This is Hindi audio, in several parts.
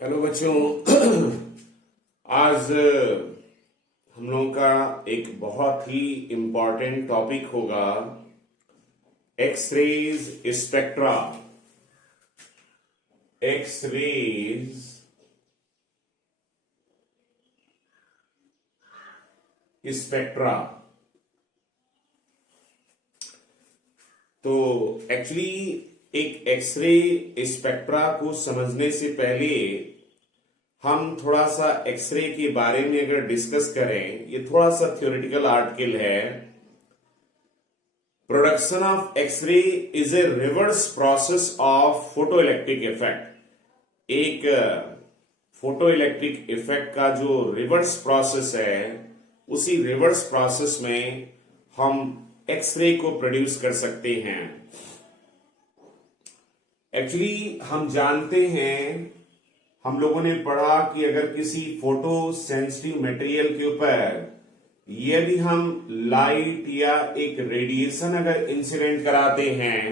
हेलो बच्चों। आज हम लोगों का एक बहुत ही इम्पोर्टेंट टॉपिक होगा एक्सरेज स्पेक्ट्रा। X-rays spectra. तो एक्चुअली एक एक्सरे स्पेक्ट्रा को समझने से पहले हम थोड़ा सा एक्सरे के बारे में अगर डिस्कस करें, ये थोड़ा सा थ्योरेटिकल आर्टिकल है। Production of X-ray is a reverse process of photo electric effect. एक फोटो इलेक्ट्रिक इफेक्ट का जो रिवर्स प्रोसेस है, उसी रिवर्स प्रोसेस में हम एक्सरे को प्रोड्यूस कर सकते हैं। एक्चुअली हम जानते हैं, हम लोगों ने पढ़ा कि अगर किसी फोटो सेंसिटिव मटेरियल के ऊपर यदि हम लाइट या एक रेडिएशन अगर इंसिडेंट कराते हैं,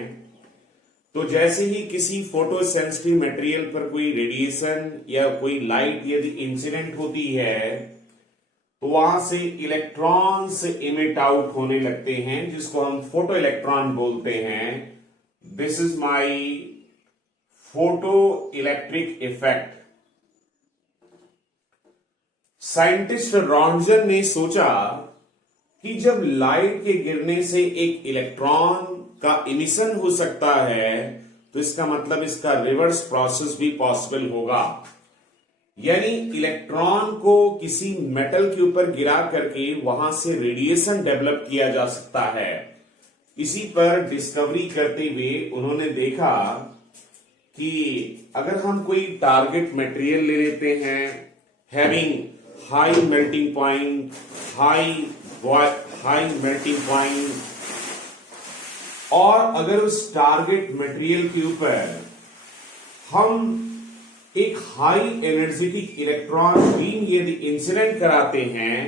तो जैसे ही किसी फोटो सेंसिटिव मटेरियल पर कोई रेडिएशन या कोई लाइट यदि इंसिडेंट होती है, तो वहां से इलेक्ट्रॉन्स इमिट आउट होने लगते हैं, जिसको हम फोटो इलेक्ट्रॉन बोलते हैं। This is my photo electric effect. Scientist Roentgen ने सोचा कि जब लाइट के गिरने से एक इलेक्ट्रॉन का इमिशन हो सकता है, तो इसका मतलब इसका रिवर्स प्रोसेस भी पॉसिबल होगा। यानी इलेक्ट्रॉन को किसी मेटल के ऊपर गिरा करके वहां से रेडिएशन डेवलप किया जा सकता है। इसी पर डिस्कवरी करते हुए उन्होंने देखा कि अगर हम कोई टारगेट मटेरियल ले लेते हैं having high melting point, high melting point, और अगर उस टारगेट मटेरियल के ऊपर हम एक हाई एनर्जेटिक इलेक्ट्रॉन बीम यदि इंसिडेंट कराते हैं,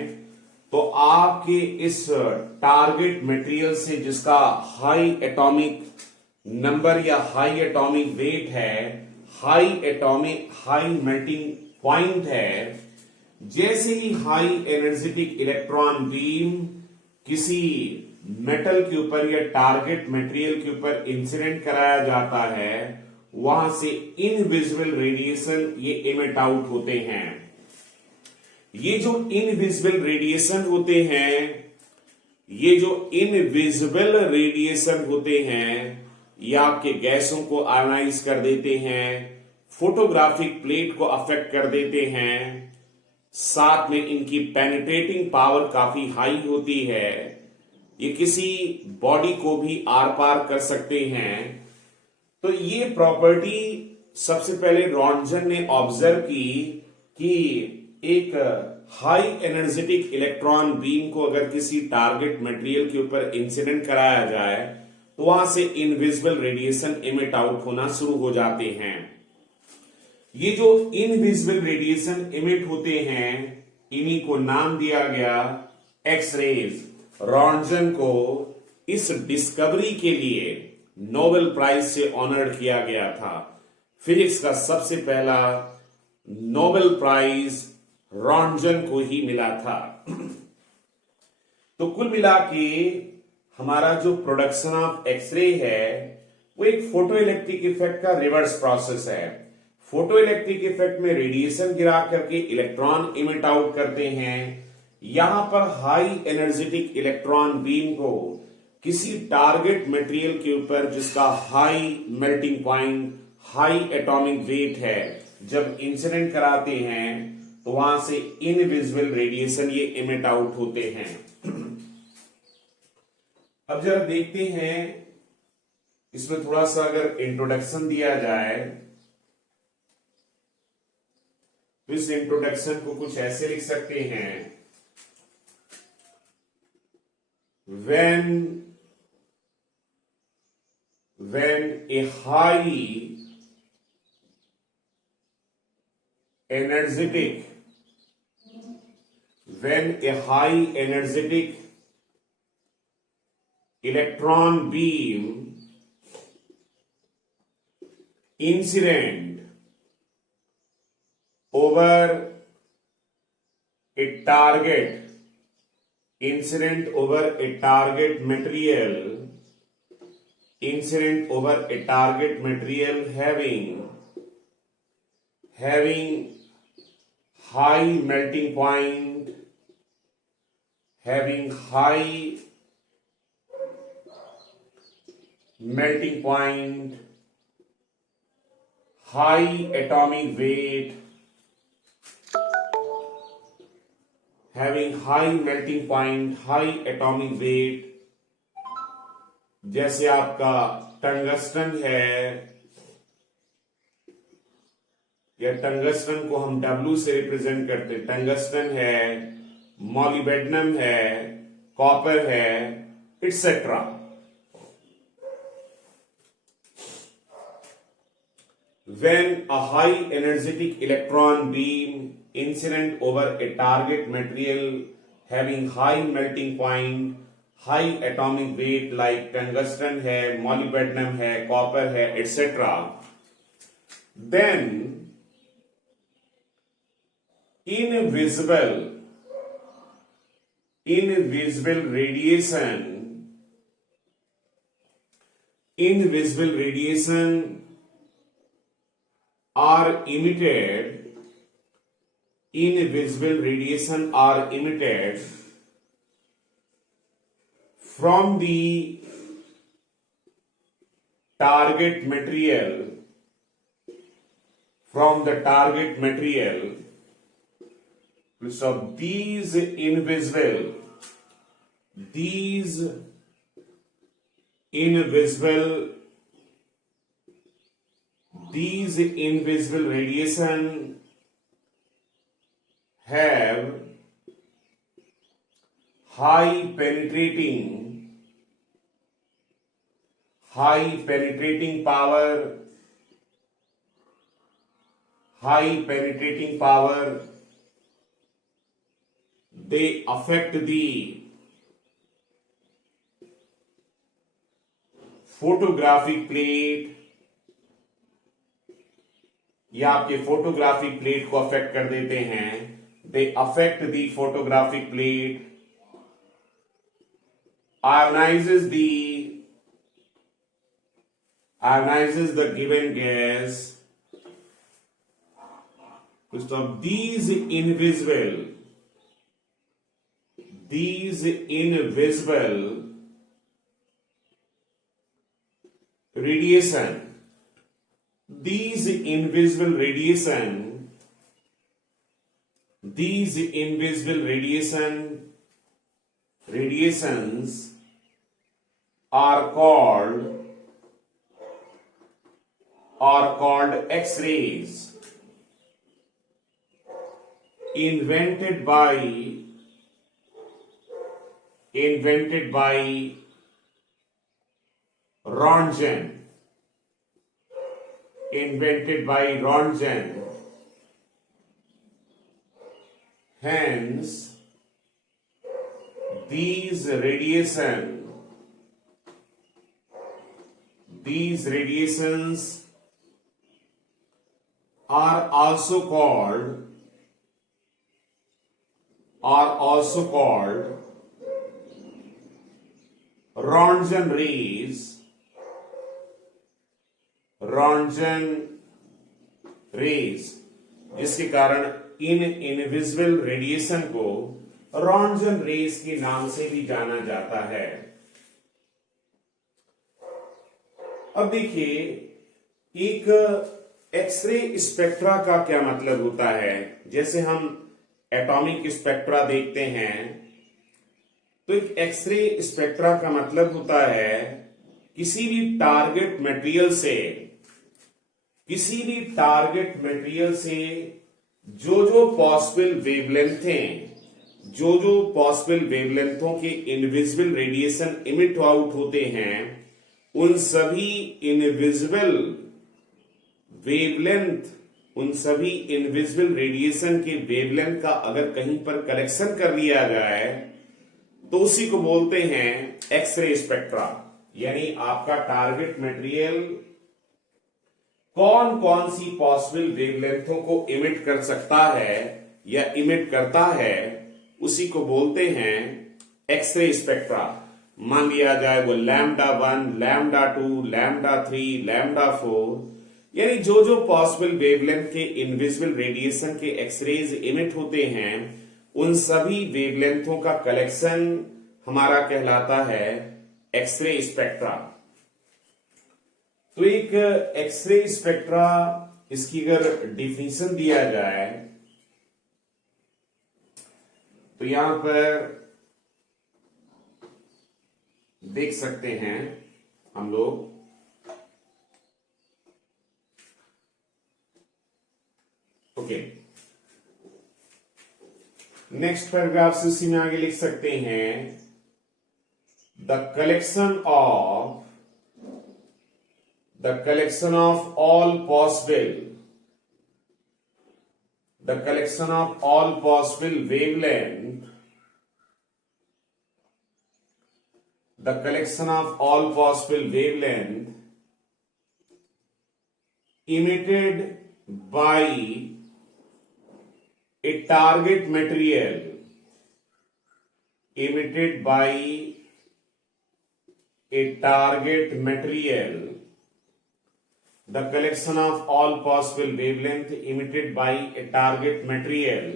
तो आपके इस टारगेट मटेरियल से जिसका हाई एटॉमिक नंबर या हाई एटॉमिक वेट है, हाई मेल्टिंग पॉइंट है, जैसे ही हाई एनर्जेटिक इलेक्ट्रॉन बीम किसी मेटल के ऊपर या टारगेट मटेरियल के ऊपर इंसिडेंट कराया जाता है, वहां से इनविजिबल रेडिएशन ये इमिट आउट होते हैं। ये जो इनविजिबल रेडिएशन होते हैं, ये जो इनविजिबल रेडिएशन होते हैं, ये आपके गैसों को आयनाइज कर देते हैं, फोटोग्राफिक प्लेट को अफेक्ट कर देते हैं, साथ में इनकी पेनिट्रेटिंग पावर काफी हाई होती है। ये किसी बॉडी को भी आर पार कर सकते हैं। तो ये प्रॉपर्टी सबसे पहले रॉन्जन ने ऑब्जर्व की कि एक हाई एनर्जेटिक इलेक्ट्रॉन बीम को अगर किसी टारगेट मटेरियल के ऊपर इंसिडेंट कराया जाए, तो वहां से इनविजिबल रेडिएशन इमिट आउट होना शुरू हो जाते हैं। ये जो इनविजिबल रेडिएशन इमिट होते हैं, इन्हीं को नाम दिया गया एक्सरेज। रॉन्जन को इस डिस्कवरी के लिए नोबेल प्राइज से ऑनर्ड किया गया था। फिजिक्स का सबसे पहला नोबेल प्राइज रॉन्जन को ही मिला था। तो कुल मिला के हमारा जो प्रोडक्शन ऑफ एक्सरे है, वो एक फोटो इलेक्ट्रिक इफेक्ट का रिवर्स प्रोसेस है। फोटो इलेक्ट्रिक इफेक्ट में रेडिएशन गिरा करके इलेक्ट्रॉन इमिट आउट करते हैं। यहां पर हाई एनर्जेटिक इलेक्ट्रॉन बीम को किसी टारगेट मटेरियल के ऊपर जिसका high melting point, high atomic weight है, जब इंसिडेंट कराते हैं, तो वहां से इनविजिबल रेडिएशन ये इमिट आउट होते हैं। अब जरा देखते हैं, इसमें थोड़ा सा अगर इंट्रोडक्शन दिया जाए, तो इस इंट्रोडक्शन को कुछ ऐसे लिख सकते हैं। when a high energetic electron beam incident over a target, incident over a target material, incident over a target material having high melting point, having high melting point, high atomic weight, having high melting point, high atomic weight, जैसे आपका टंगस्टन है, या टंगस्टन को हम W से रिप्रेजेंट करते हैं, टंगस्टन है, मॉलिबेडनम है, कॉपर है, et cetera. When a high energetic electron beam incident over a target material having high melting point, high atomic weight like tungsten है, molybdenum है, copper है, etc., then invisible radiation are emitted, invisible radiation are emitted from the target material, so these invisible radiation have high penetrating power. They affect the photographic plate, या आपके फोटोग्राफिक प्लेट को अफेक्ट कर देते हैं। They affect the photographic plate, ionizes the given gas. So these invisible radiation, these invisible radiations are called X-rays, invented by Roentgen. Hence, these radiations are also called Roentgen rays, जिसके कारण इन इनविजिबल रेडिएशन को रॉन्टजन रेस के नाम से भी जाना जाता है। अब देखिए, एक एक्सरे स्पेक्ट्रा का क्या मतलब होता है। जैसे हम एटॉमिक स्पेक्ट्रा देखते हैं, तो एक एक्सरे स्पेक्ट्रा का मतलब होता है किसी भी टारगेट मटेरियल से जो पॉसिबल वेवलेंथों के इनविजिबल रेडिएशन इमिट आउट होते हैं, उन सभी इनविजिबल रेडिएशन के वेवलेंथ का अगर कहीं पर कलेक्शन कर लिया जाए तो उसी को बोलते हैं एक्सरे स्पेक्ट्रा। यानी आपका टारगेट मटेरियल कौन कौन सी पॉसिबल वेवलेंथों को इमिट कर सकता है या इमिट करता है, उसी को बोलते हैं एक्सरे स्पेक्ट्रा। मान लिया जाए वो λ1, λ2, λ3, λ4, यानी जो जो पॉसिबल वेवलेंथ के इनविजिबल रेडिएशन के एक्सरेज इमिट होते हैं, उन सभी वेवलेंथों का कलेक्शन हमारा कहलाता है एक्सरे स्पेक्ट्रा। तो एक एक्सरे स्पेक्ट्रा, इसकी अगर डिफिनीशन दिया जाए तो यहां पर देख सकते हैं हम लोग, ओके, नेक्स्ट पैराग्राफ से उसी में आगे लिख सकते हैं, the collection of all possible wavelength, emitted by a target material, the collection of all possible wavelength emitted by a target material,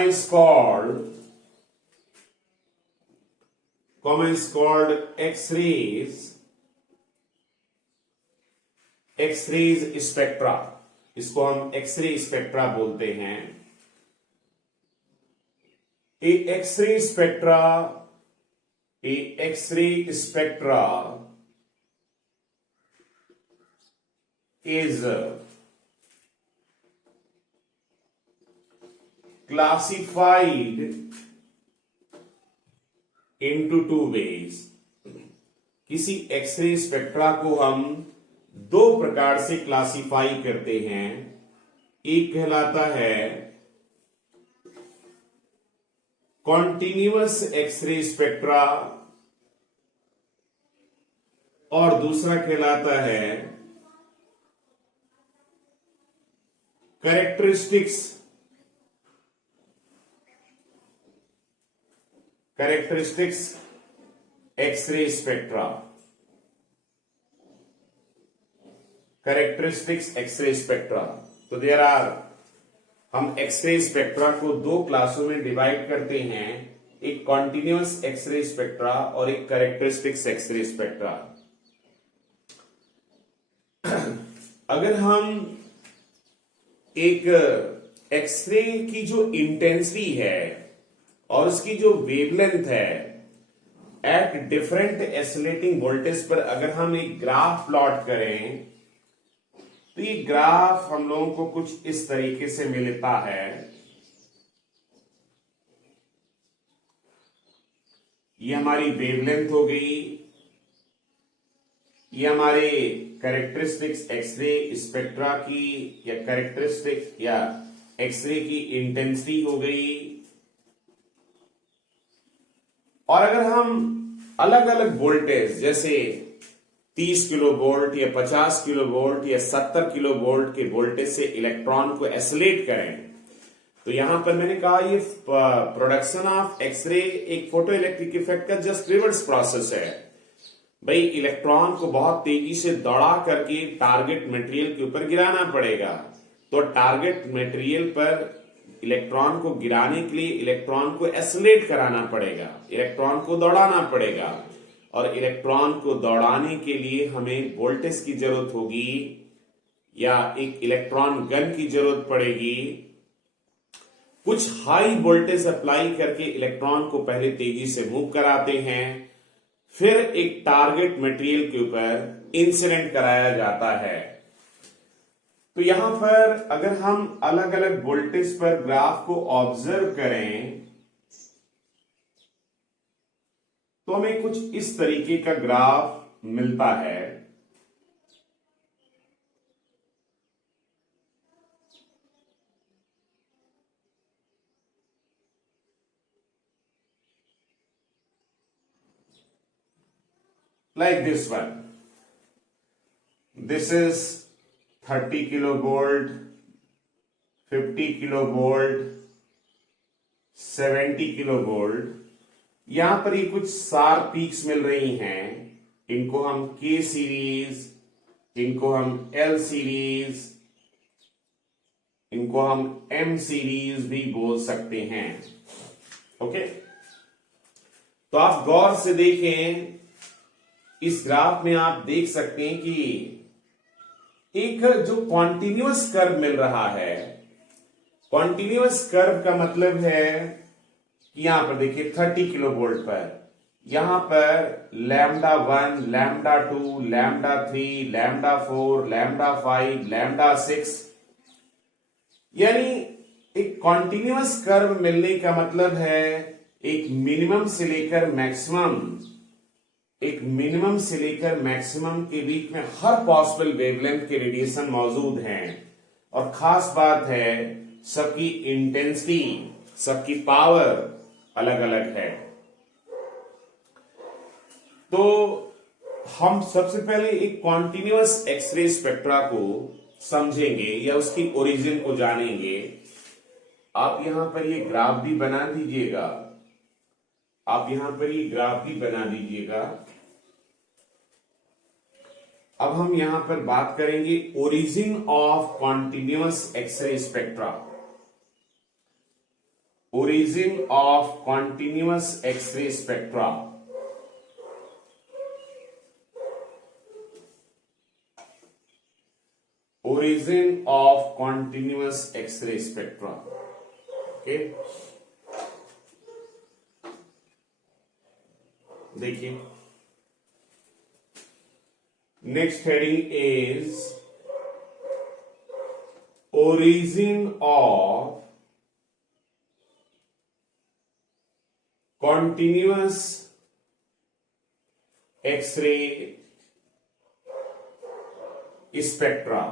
is called X-rays spectra। इसको हम एक्सरे स्पेक्ट्रा बोलते हैं। A X-ray spectra is classified into two ways। किसी एक्सरे स्पेक्ट्रा को हम दो प्रकार से क्लासिफाई करते हैं। एक कहलाता है कॉन्टिन्यूअस एक्सरे स्पेक्ट्रा और दूसरा कहलाता है characteristics X-ray spectra. Characteristics X-ray spectra. तो देयर आर, हम एक्सरे स्पेक्ट्रा को दो क्लासों में डिवाइड करते हैं, एक कॉन्टिन्यूअस एक्सरे स्पेक्ट्रा और एक कैरेक्टरिस्टिक्स एक्सरे स्पेक्ट्रा। अगर हम एक एक्सरे की जो इंटेंसिटी है और उसकी जो वेवलेंथ है एट डिफरेंट एसिलेटिंग वोल्टेज पर अगर हम एक ग्राफ प्लॉट करें, तो ये ग्राफ हम लोगों को कुछ इस तरीके से मिलता है। ये हमारी वेवलेंथ हो गई, ये हमारे कैरेक्टरिस्टिक्स एक्सरे स्पेक्ट्रा की या कैरेक्टरिस्टिक या एक्सरे की इंटेंसिटी हो गई। और अगर हम अलग अलग वोल्टेज जैसे 30 किलो वोल्ट या 50 किलो वोल्ट या 70 किलो वोल्ट के वोल्टेज से इलेक्ट्रॉन को एसिलेट करें, तो यहां पर मैंने कहा ये प्रोडक्शन ऑफ एक्सरे एक फोटो इलेक्ट्रिक इफेक्ट का जस्ट रिवर्स प्रोसेस है। भाई इलेक्ट्रॉन को बहुत तेजी से दौड़ा करके टारगेट मटेरियल के ऊपर गिराना पड़ेगा, तो टारगेट मटेरियल पर इलेक्ट्रॉन को गिराने के लिए इलेक्ट्रॉन को एसिलेट कराना पड़ेगा, इलेक्ट्रॉन को दौड़ाना पड़ेगा, और इलेक्ट्रॉन को दौड़ाने के लिए हमें वोल्टेज की जरूरत होगी या एक इलेक्ट्रॉन गन की जरूरत पड़ेगी। कुछ हाई वोल्टेज अप्लाई करके इलेक्ट्रॉन को पहले तेजी से मूव कराते हैं, फिर एक टारगेट मटेरियल के ऊपर इंसिडेंट कराया जाता है। तो यहां पर अगर हम अलग अलग वोल्टेज पर ग्राफ को ऑब्जर्व करें तो हमें कुछ इस तरीके का ग्राफ मिलता है। Like this one. This is 30 kilo volt, 50 kilo volt, 70 kilo volt. यहां पर ये कुछ सार पीक्स मिल रही हैं, इनको हम के सीरीज, इनको हम एल सीरीज, इनको हम एम सीरीज भी बोल सकते हैं। ओके, तो आप गौर से देखें, इस ग्राफ में आप देख सकते हैं कि एक जो कॉन्टिन्यूअस कर्व मिल रहा है, कॉन्टिन्यूअस कर्व का मतलब है कि यहां पर देखिए 30 किलो वोल्ट पर, यहां पर lambda 1, lambda 2, lambda 3, lambda 4, lambda 5, lambda 6, यानी एक कॉन्टिन्यूअस कर्व मिलने का मतलब है एक मिनिमम से लेकर मैक्सिमम, एक मिनिमम से लेकर मैक्सिमम के बीच में हर पॉसिबल वेवलेंथ के रेडिएशन मौजूद हैं। और खास बात है, सबकी इंटेंसिटी, सबकी पावर अलग अलग है। तो हम सबसे पहले एक कॉन्टिन्यूअस एक्सरे स्पेक्ट्रा को समझेंगे या उसकी ओरिजिन को जानेंगे। आप यहां पर ये ग्राफ भी बना दीजिएगा, आप यहां पर ये ग्राफ भी बना दीजिएगा। अब हम यहां पर बात करेंगे origin of continuous X-ray spectra. Origin of continuous X-ray spectra. Origin of continuous X-ray spectra. Okay, देखिए, next heading is origin of continuous X-ray spectra।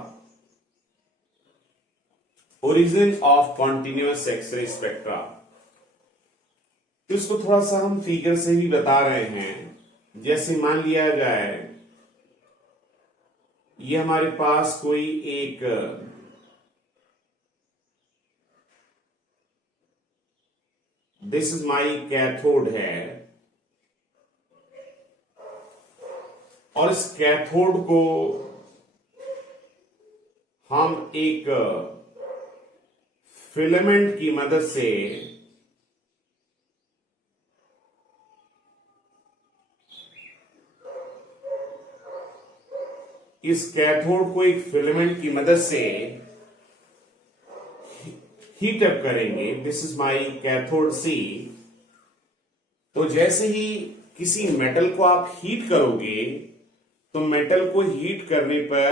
Origin of continuous X-ray spectra, तो इसको थोड़ा सा हम फिगर से भी बता रहे हैं। जैसे मान लिया जाए ये हमारे पास कोई एक दिस इज माई कैथोड है, और इस कैथोड को हम एक फिलामेंट की मदद से इस कैथोड को एक फिलामेंट की मदद से हीट अप करेंगे। दिस इज माई कैथोड सी। तो जैसे ही किसी मेटल को आप हीट करोगे, तो मेटल को हीट करने पर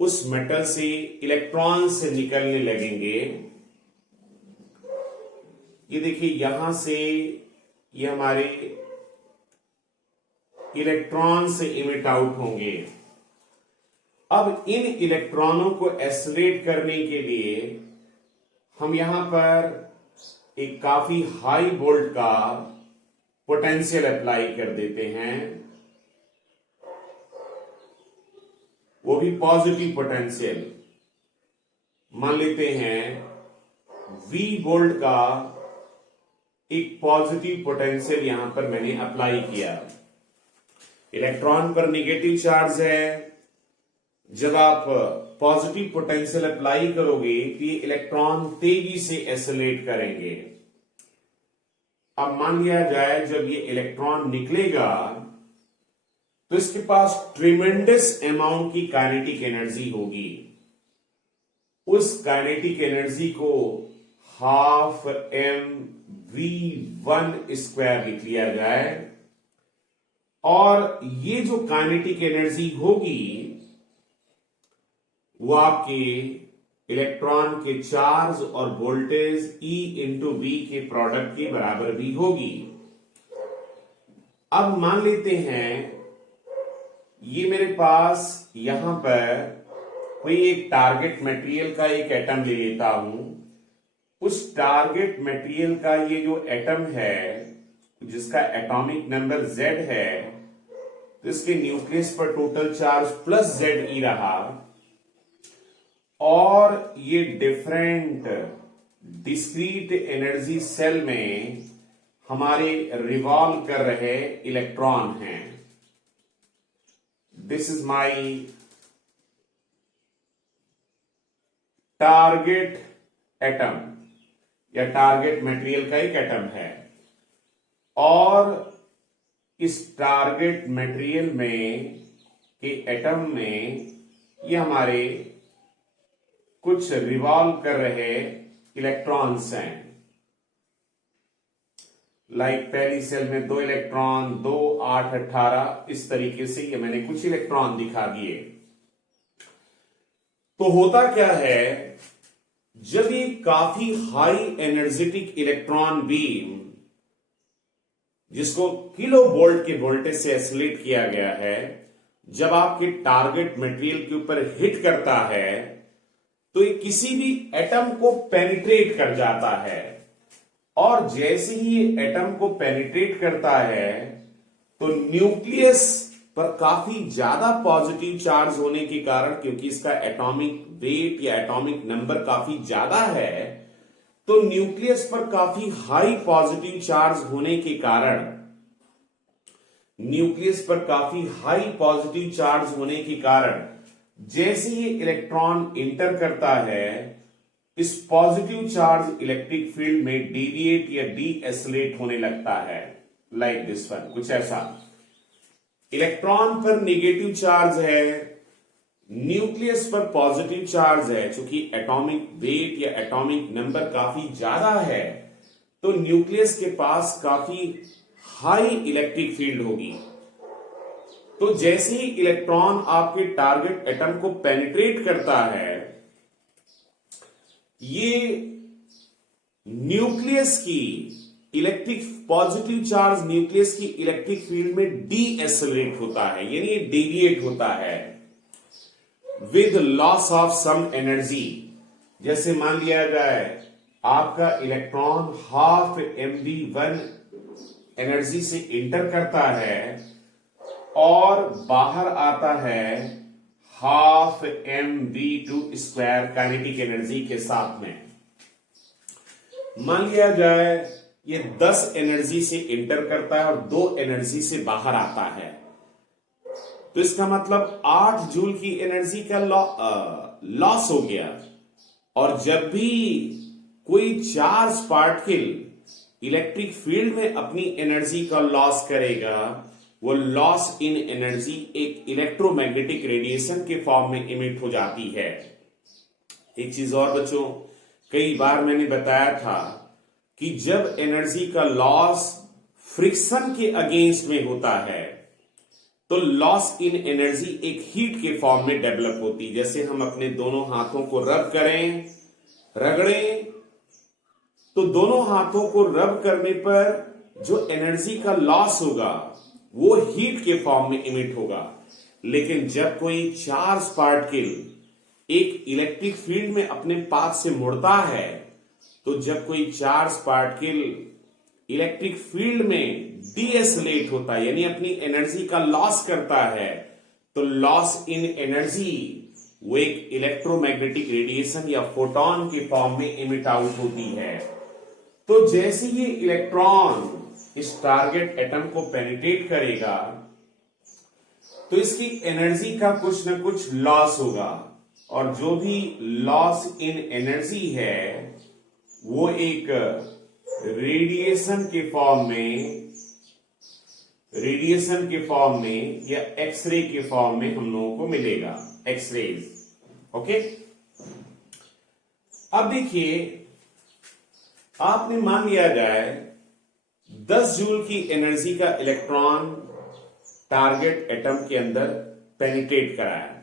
उस मेटल से इलेक्ट्रॉन से निकलने लगेंगे। ये देखिए, यहां से ये हमारे इलेक्ट्रॉन से इमिट आउट होंगे। अब इन इलेक्ट्रॉनों को एक्सेलरेट करने के लिए हम यहां पर एक काफी हाई वोल्ट का पोटेंशियल अप्लाई कर देते हैं, वो भी पॉजिटिव पोटेंशियल। मान लेते हैं V वोल्ट का एक पॉजिटिव पोटेंशियल यहां पर मैंने अप्लाई किया। इलेक्ट्रॉन पर नेगेटिव चार्ज है। जब आप पॉजिटिव पोटेंशियल अप्लाई करोगे तो ये इलेक्ट्रॉन तेजी से एक्सेलरेट करेंगे। अब मान लिया जाए जब ये इलेक्ट्रॉन निकलेगा तो इसके पास ट्रिमेंडस अमाउंट की काइनेटिक एनर्जी होगी। उस काइनेटिक एनर्जी को हाफ mv1 लिख लिया जाए, और ये जो काइनेटिक एनर्जी होगी वो आपके इलेक्ट्रॉन के चार्ज और वोल्टेज E इंटू वी के प्रोडक्ट के बराबर भी होगी। अब मान लेते हैं ये मेरे पास यहां पर कोई एक टारगेट मटेरियल का एक एटम ले लेता हूं। उस टारगेट मटेरियल का ये जो एटम है जिसका एटॉमिक नंबर Z है, तो इसके न्यूक्लियस पर टोटल चार्ज प्लस Ze रहा, और ये डिफरेंट डिस्क्रीट एनर्जी सेल में हमारे रिवॉल्व कर रहे इलेक्ट्रॉन हैं. This is my target atom या टारगेट मटेरियल का एक एटम है, और इस टारगेट मटेरियल में के एटम में ये हमारे कुछ रिवॉल्व कर रहे इलेक्ट्रॉन्स हैं. लाइक पहली सेल में 2 इलेक्ट्रॉन, 2, 8, 18, इस तरीके से ये मैंने कुछ इलेक्ट्रॉन दिखा दिए. तो होता क्या है, जब ये काफी हाई एनर्जेटिक इलेक्ट्रॉन बीम, जिसको किलो वोल्ट के वोल्टेज से एसिलेट किया गया है, जब आपके टारगेट मटेरियल के ऊपर हिट करता है तो ये किसी भी एटम को पेनिट्रेट कर जाता है, और जैसे ही ये एटम को पेनिट्रेट करता है तो न्यूक्लियस पर काफी ज्यादा पॉजिटिव चार्ज होने के कारण, क्योंकि इसका एटॉमिक वेट या एटॉमिक नंबर काफी ज्यादा है, तो न्यूक्लियस पर काफी हाई पॉजिटिव चार्ज होने के कारण, न्यूक्लियस पर काफी हाई पॉजिटिव चार्ज होने के कारण जैसे ही इलेक्ट्रॉन इंटर करता है, इस पॉजिटिव चार्ज इलेक्ट्रिक फील्ड में डेविएट या डी एसिलेट होने लगता है. लाइक दिस वन, कुछ ऐसा. इलेक्ट्रॉन पर नेगेटिव चार्ज है, न्यूक्लियस पर पॉजिटिव चार्ज है. चूंकि एटॉमिक वेट या एटॉमिक नंबर काफी ज्यादा है, तो न्यूक्लियस के पास काफी हाई इलेक्ट्रिक फील्ड होगी. तो जैसे ही इलेक्ट्रॉन आपके टारगेट एटम को पेनिट्रेट करता है, ये न्यूक्लियस की इलेक्ट्रिक पॉजिटिव चार्ज न्यूक्लियस की इलेक्ट्रिक फील्ड में डी एसिलेट होता है, यानी ये डेविएट होता है with loss of some energy. जैसे मान लिया जाए आपका इलेक्ट्रॉन हाफ mv1 एनर्जी से इंटर करता है और बाहर आता है half mv2 square kinetic energy के साथ में. मान लिया जाए ये 10 एनर्जी से इंटर करता है और 2 एनर्जी से बाहर आता है, तो इसका मतलब 8 जूल की एनर्जी का लॉस हो गया. और जब भी कोई चार्ज पार्टिकल इलेक्ट्रिक फील्ड में अपनी एनर्जी का लॉस करेगा, वो लॉस इन एनर्जी एक इलेक्ट्रोमैग्नेटिक रेडिएशन के फॉर्म में इमिट हो जाती है. एक चीज और बच्चों, कई बार मैंने बताया था कि जब एनर्जी का लॉस फ्रिक्शन के अगेंस्ट में होता है, तो लॉस इन एनर्जी एक हीट के फॉर्म में डेवलप होती. जैसे हम अपने दोनों हाथों को रब करें, रगड़ें, तो दोनों हाथों को रब करने पर जो एनर्जी का लॉस होगा वो हीट के फॉर्म में इमिट होगा. लेकिन जब कोई चार्ज पार्टिकल एक इलेक्ट्रिक फील्ड में अपने पाथ से मुड़ता है, तो जब कोई चार्ज पार्टिकल इलेक्ट्रिक फील्ड में डीएसिलेट होता है, यानी अपनी एनर्जी का लॉस करता है, तो लॉस इन एनर्जी वो एक इलेक्ट्रोमैग्नेटिक रेडिएशन या फोटॉन के फॉर्म में इमिट आउट होती है. तो जैसे ये इलेक्ट्रॉन इस टारगेट एटम को पेनिट्रेट करेगा, तो इसकी एनर्जी का कुछ ना कुछ लॉस होगा, और जो भी लॉस इन एनर्जी है वो एक रेडिएशन के फॉर्म में या एक्सरे के फॉर्म में हम लोगों को मिलेगा, एक्सरेज. ओके, अब देखिए, आपने मान लिया जाए 10 जूल की एनर्जी का इलेक्ट्रॉन टारगेट एटम के अंदर पेनिट्रेट कराया,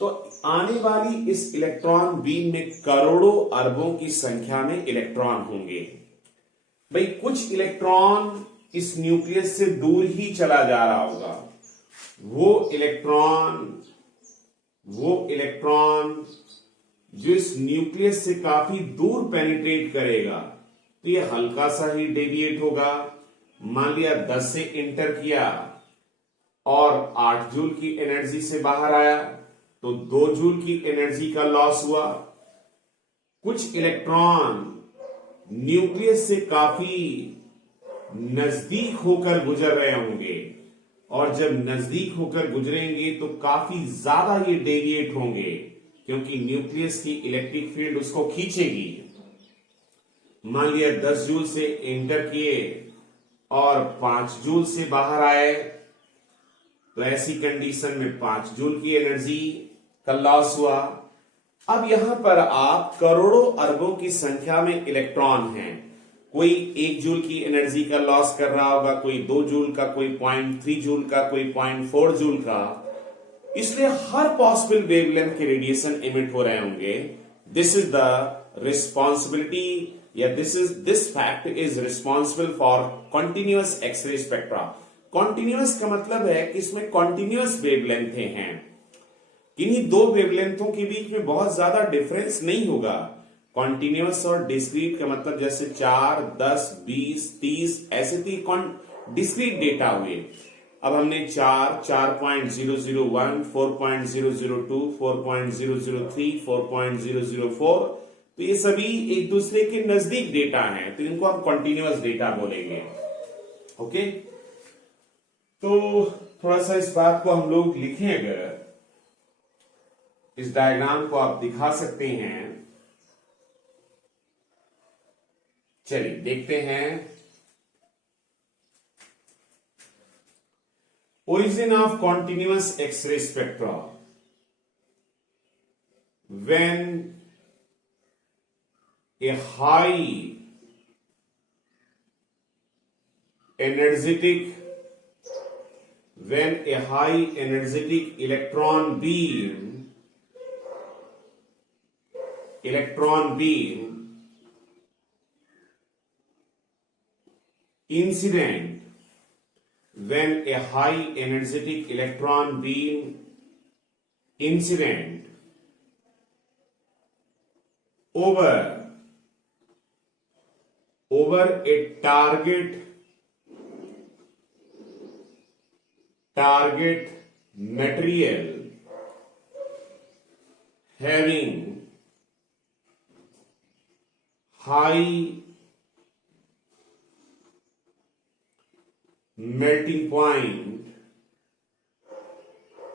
तो आने वाली इस इलेक्ट्रॉन बीम में करोड़ों अरबों की संख्या में इलेक्ट्रॉन होंगे. भाई कुछ इलेक्ट्रॉन इस न्यूक्लियस से दूर ही चला जा रहा होगा, वो इलेक्ट्रॉन जो इस न्यूक्लियस से काफी दूर पेनिट्रेट करेगा, तो ये हल्का सा ही डेविएट होगा. मान लिया 10 से इंटर किया और 8 जूल की एनर्जी से बाहर आया तो 2 जूल की एनर्जी का लॉस हुआ। कुछ इलेक्ट्रॉन न्यूक्लियस से काफी नजदीक होकर गुजर रहे होंगे और जब नजदीक होकर गुजरेंगे तो काफी ज्यादा ये डेविएट होंगे क्योंकि न्यूक्लियस की इलेक्ट्रिक फील्ड उसको खींचेगी। मान लिया 10 जूल से एंटर किए और 5 जूल से बाहर आए तो ऐसी कंडीशन में 5 जूल की एनर्जी का लॉस हुआ। अब यहां पर आप करोड़ों अरबों की संख्या में इलेक्ट्रॉन हैं, कोई 1 जूल की एनर्जी का लॉस कर रहा होगा, कोई 2 जूल का, कोई 0.3 जूल का, कोई 0.4 जूल का। इसलिए हर पॉसिबल वेवलेंथ के रेडिएशन इमिट हो रहे होंगे। दिस इज द रिस्पॉन्सिबिलिटी या this fact is responsible for continuous X-ray spectra. Continuous का मतलब है कि इसमें कॉन्टिन्यूअस वेवलेंथें हैं, इन्हीं दो वेवलेंथों के बीच में बहुत ज्यादा डिफरेंस नहीं होगा। कॉन्टिन्यूअस और डिस्क्रीट का मतलब जैसे 4, 10, 20, 30 ऐसे डिस्क्रीट डेटा हुए। अब हमने 4, 4.001, 4.002, 4.003, 4.004 तो ये सभी एक दूसरे के नजदीक डेटा हैं, तो इनको हम कॉन्टिन्यूअस डेटा बोलेंगे। ओके, तो थोड़ा सा इस बात को हम लोग लिखें, अगर इस डायग्राम को आप दिखा सकते हैं। चलिए देखते हैं। Origin of continuous X-ray spectra. When a high energetic electron beam incident when a high energetic electron beam incident over a target material having high melting point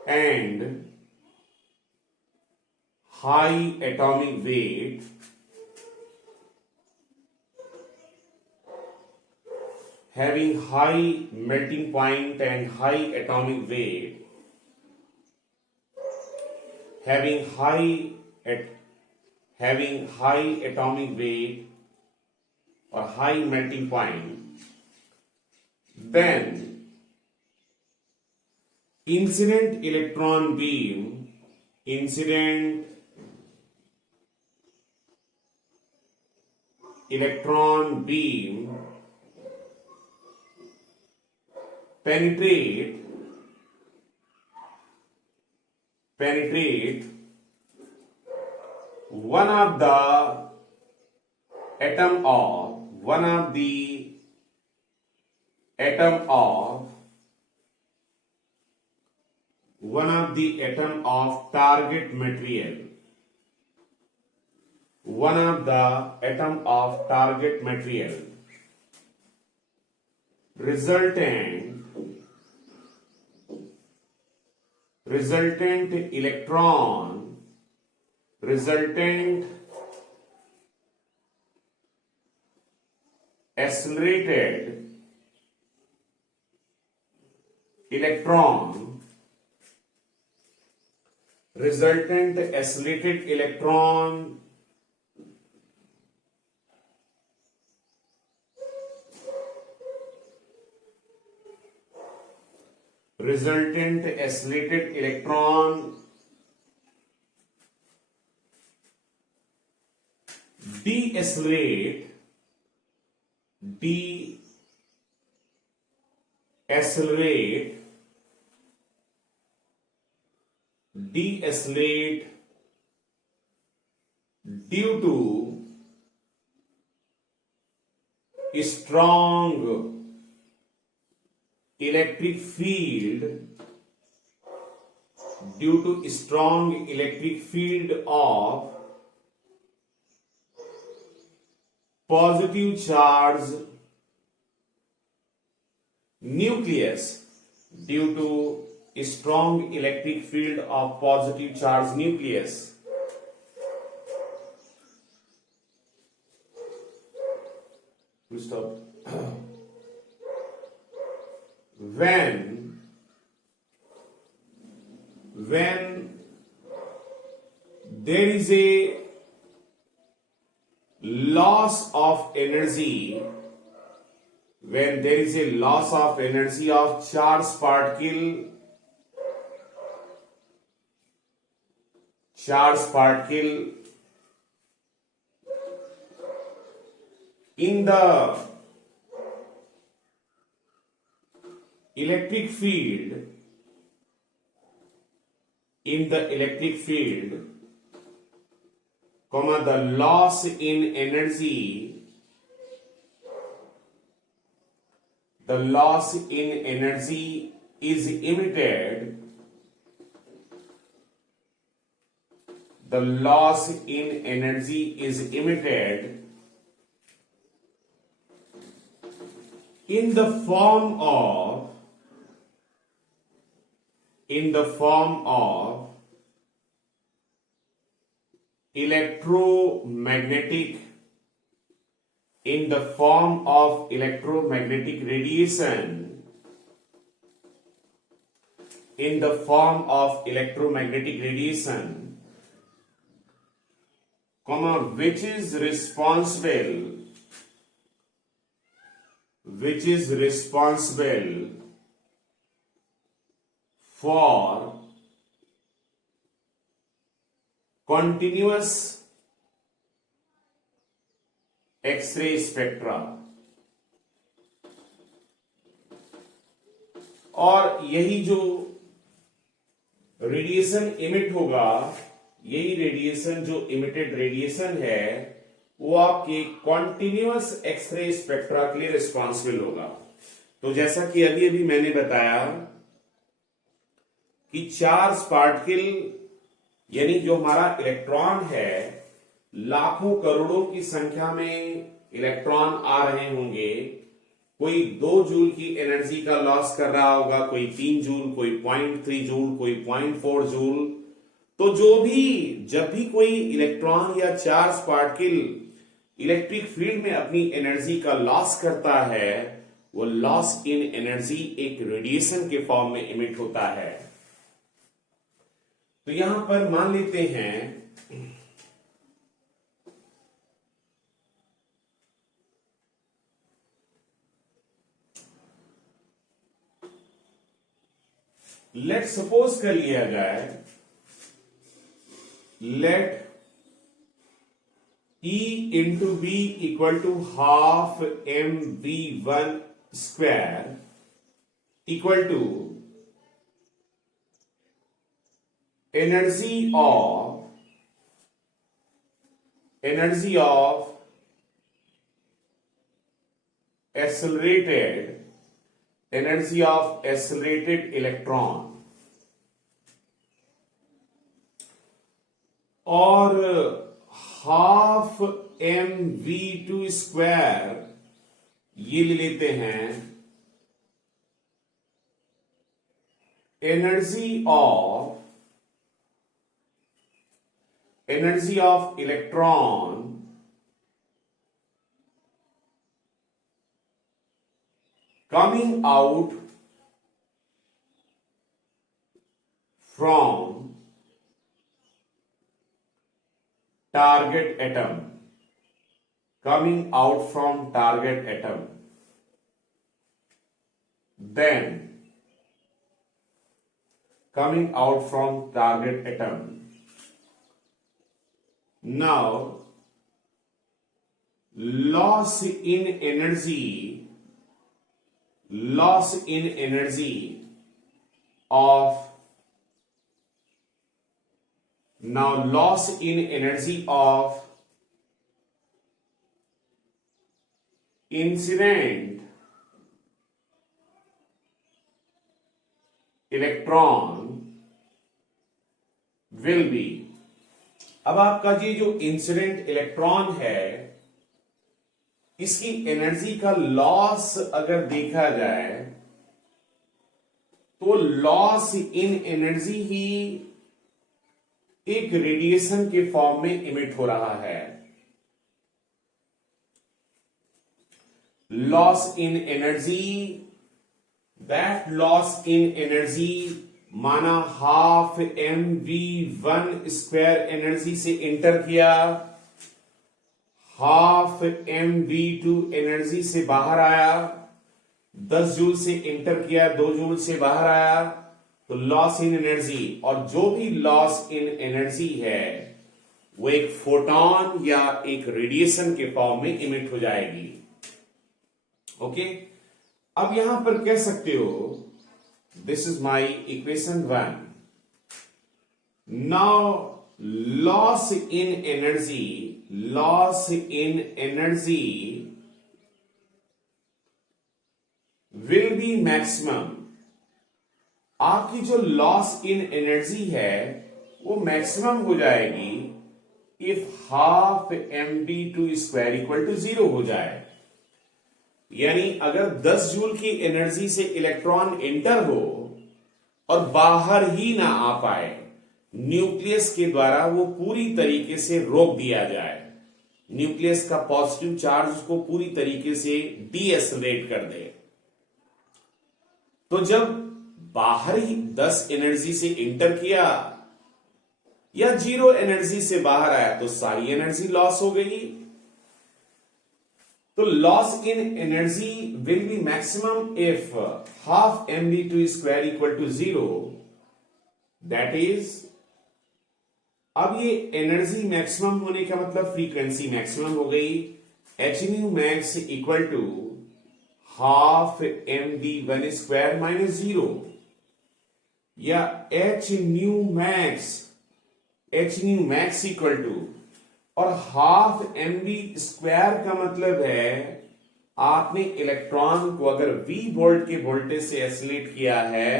and high atomic weight, having high melting point and high atomic weight, having high atomic weight or high melting point, then incident electron beam penetrate one of the atom of target material, resultant accelerated electron deaccelerate due to strong electric field due to strong electric field of positive charge nucleus, due to strong electric field of positive charge nucleus. Stop. When there is a loss of energy, when there is a loss of energy of charged particle in the electric field, the loss in energy, is emitted, in the form of electromagnetic radiation, which is responsible for continuous X-ray spectra, और यही जो रेडिएशन इमिट होगा, यही रेडिएशन जो इमिटेड रेडिएशन है वो आपके कॉन्टिन्यूअस एक्सरे स्पेक्ट्रा के लिए रिस्पॉन्सिबल होगा। तो जैसा कि अभी अभी मैंने बताया कि चार्ज पार्टिकल यानी जो हमारा इलेक्ट्रॉन है, लाखों करोड़ों की संख्या में इलेक्ट्रॉन आ रहे होंगे। कोई 2 जूल की एनर्जी का लॉस कर रहा होगा, कोई 3 जूल, कोई 0.3 जूल, कोई 0.4 जूल। तो जब भी कोई इलेक्ट्रॉन या चार्ज पार्टिकल इलेक्ट्रिक फील्ड में अपनी एनर्जी का लॉस करता है, वो लॉस इन एनर्जी एक रेडिएशन के फॉर्म में इमिट होता है। तो यहां पर मान लेते हैं लेट सपोज कर लिया जाए, late E into B equal to half mv1 square equal to energy of accelerated electron, और हाफ mv2 स्क्वायर ये ले लेते हैं energy of electron coming out from target atom, then coming out from target atom. Now loss in energy of incident electron will be। अब आपका ये जो इंसिडेंट इलेक्ट्रॉन है, इसकी एनर्जी का लॉस अगर देखा जाए तो लॉस इन एनर्जी ही एक रेडिएशन के फॉर्म में इमिट हो रहा है। Loss in energy, that loss in energy माना हाफ mv1 स्क्वायर एनर्जी से इंटर किया, हाफ mv2 एनर्जी से बाहर आया, 10 जूल से इंटर किया, 2 जूल से बाहर आया, तो लॉस इन एनर्जी, और जो भी लॉस इन एनर्जी है वो एक फोटॉन या एक रेडिएशन के फॉर्म में इमिट हो जाएगी। ओके, अब यहां पर कह सकते हो this is my equation 1। Now loss in energy, loss in energy will be maximum. आपकी जो लॉस इन एनर्जी है वो मैक्सिमम हो जाएगी if half mv2 square equal to 0 हो जाए। यानी अगर 10 जूल की एनर्जी से इलेक्ट्रॉन एंटर हो और बाहर ही ना आ पाए, न्यूक्लियस के द्वारा वो पूरी तरीके से रोक दिया जाए, न्यूक्लियस का पॉजिटिव चार्ज उसको पूरी तरीके से डीएक्सेलरेट कर दे, तो जब बाहर ही 10 एनर्जी से इंटर किया या 0 एनर्जी से बाहर आया तो सारी एनर्जी लॉस हो गई। तो loss in energy will be maximum if half mv2 square equal to 0, that is, अब ये एनर्जी मैक्सिमम होने का मतलब फ्रीक्वेंसी मैक्सिमम हो गई। h nu max equal to half mv1 square minus 0, या h nu max equal to, और हाफ mv स्क्वायर का मतलब है आपने इलेक्ट्रॉन को अगर v वोल्ट के वोल्टेज से एसिलेट किया है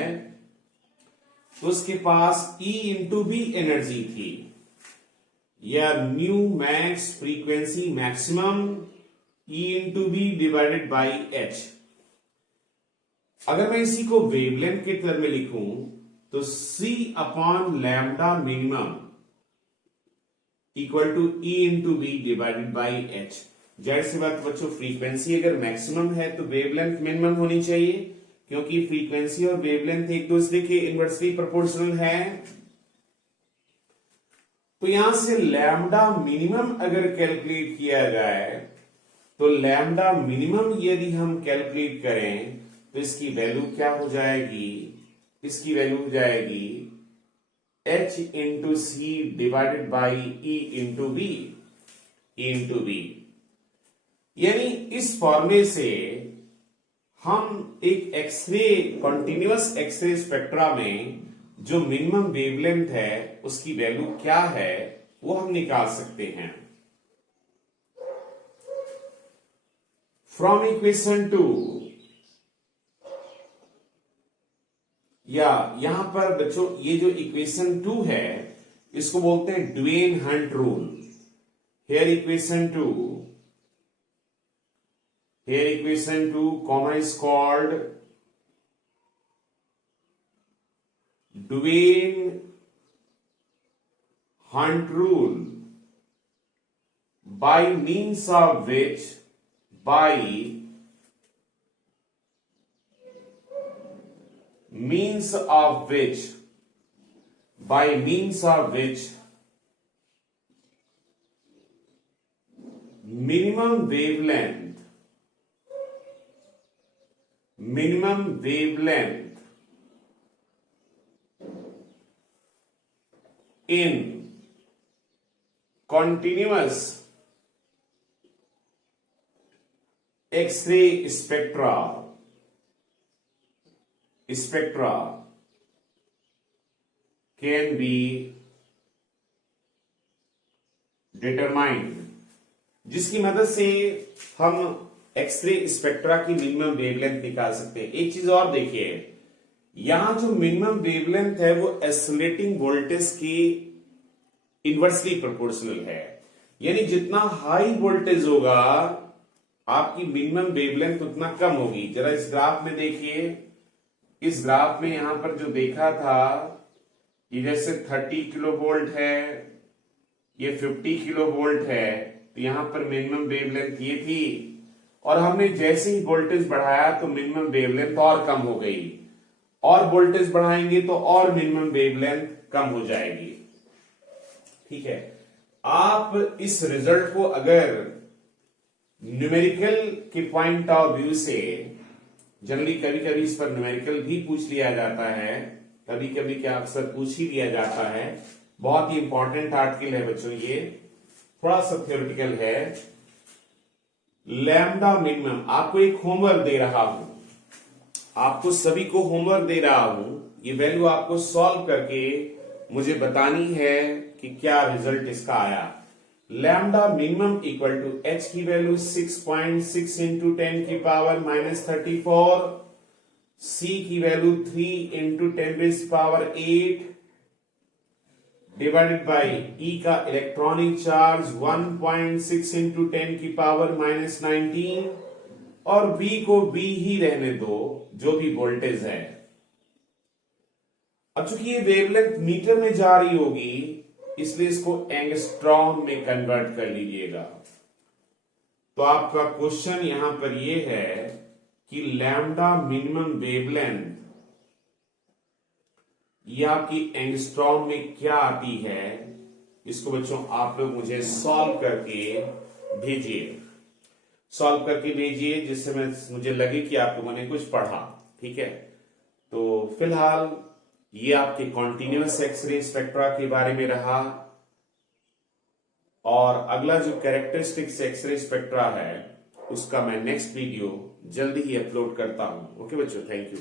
तो उसके पास E इंटू बी एनर्जी थी, या nu max frequency maximum E into V divided by h। अगर मैं इसी को वेवलेंथ के टर्म में लिखूं तो c upon lambda minimum equal to E into V divided by h। जाहिर सी बात बच्चों, फ्रीक्वेंसी अगर मैक्सिमम है तो वेवलेंथ मिनिमम होनी चाहिए, क्योंकि फ्रीक्वेंसी और वेवलेंथ एक दूसरे के इनवर्सली प्रोपोर्शनल है। तो यहां से लैम्डा मिनिमम अगर कैलकुलेट किया जाए तो लैम्डा मिनिमम यदि हम कैलकुलेट करें तो इसकी वैल्यू क्या हो जाएगी, इसकी वैल्यू हो जाएगी h into C divided by E into V. यानी इस फॉर्मूले से हम एक एक्सरे, कॉन्टिन्यूअस एक्सरे स्पेक्ट्रा में जो मिनिमम वेवलेंथ है उसकी वैल्यू क्या है वो हम निकाल सकते हैं। फ्रॉम इक्वेशन 2, या यहां पर बच्चों ये जो इक्वेशन 2 है इसको बोलते हैं Duane Hunt rule. Here equation 2 comma is called Duane Hunt rule, by means of which minimum wavelength in continuous X-ray spectra can be determined, जिसकी मदद से हम एक्सरे स्पेक्ट्रा की मिनिमम वेवलेंथ निकाल सकते हैं। एक चीज और देखिए, यहां जो मिनिमम वेवलेंथ है वो एसिलेटिंग वोल्टेज की इन्वर्सली प्रोपोर्शनल है, यानी जितना हाई वोल्टेज होगा आपकी मिनिमम वेवलेंथ उतना कम होगी। जरा इस ग्राफ में देखिए, इस ग्राफ में यहां पर जो देखा था ये जैसे 30 किलो वोल्ट है, ये 50 किलो वोल्ट है, तो यहां पर मिनिमम वेवलेंथ ये थी, और हमने जैसे ही वोल्टेज बढ़ाया तो मिनिमम वेवलेंथ और कम हो गई, और वोल्टेज बढ़ाएंगे तो और मिनिमम वेवलेंथ कम हो जाएगी। ठीक है, आप इस रिजल्ट को अगर न्यूमेरिकल के पॉइंट ऑफ व्यू से, जनरली कभी कभी इस पर न्यूमेरिकल भी पूछ लिया जाता है, कभी कभी क्या अक्सर पूछ ही लिया जाता है, बहुत ही इंपॉर्टेंट आर्टिकल है बच्चों, ये थोड़ा सा थ्योरेटिकल है। लैम्डा मिनिमम, आपको एक होमवर्क दे रहा हूं, आपको सभी को होमवर्क दे रहा हूं, ये वैल्यू आपको सॉल्व करके मुझे बतानी है कि क्या रिजल्ट इसका आया। Lambda minimum equal to H की वैल्यू 6.6 इंटू 10 की पावर -34, सी की value 3 into 10⁻8 divided by E का इलेक्ट्रॉनिक चार्ज 1.6 इंटू 10 की पावर -19, और V को V ही रहने दो, जो भी वोल्टेज है। अब चूंकि ये वेवलेंथ मीटर में जा रही होगी, इसलिए इसको एंगस्ट्रॉम में कन्वर्ट कर लीजिएगा। तो आपका क्वेश्चन यहां पर ये है कि लैम्डा मिनिमम वेवलेंथ ये आपकी एंगस्ट्रॉम में क्या आती है, इसको बच्चों आप लोग मुझे सॉल्व करके भेजिए, सॉल्व करके भेजिए, जिससे मुझे लगे कि आप लोगों ने कुछ पढ़ा। ठीक है, तो फिलहाल ये आपके कॉन्टिन्यूअस एक्सरे स्पेक्ट्रा के बारे में रहा, और अगला जो कैरेक्टरिस्टिक्स एक्सरे स्पेक्ट्रा है उसका मैं नेक्स्ट वीडियो जल्दी ही अपलोड करता हूं। ओके बच्चों, थैंक यू।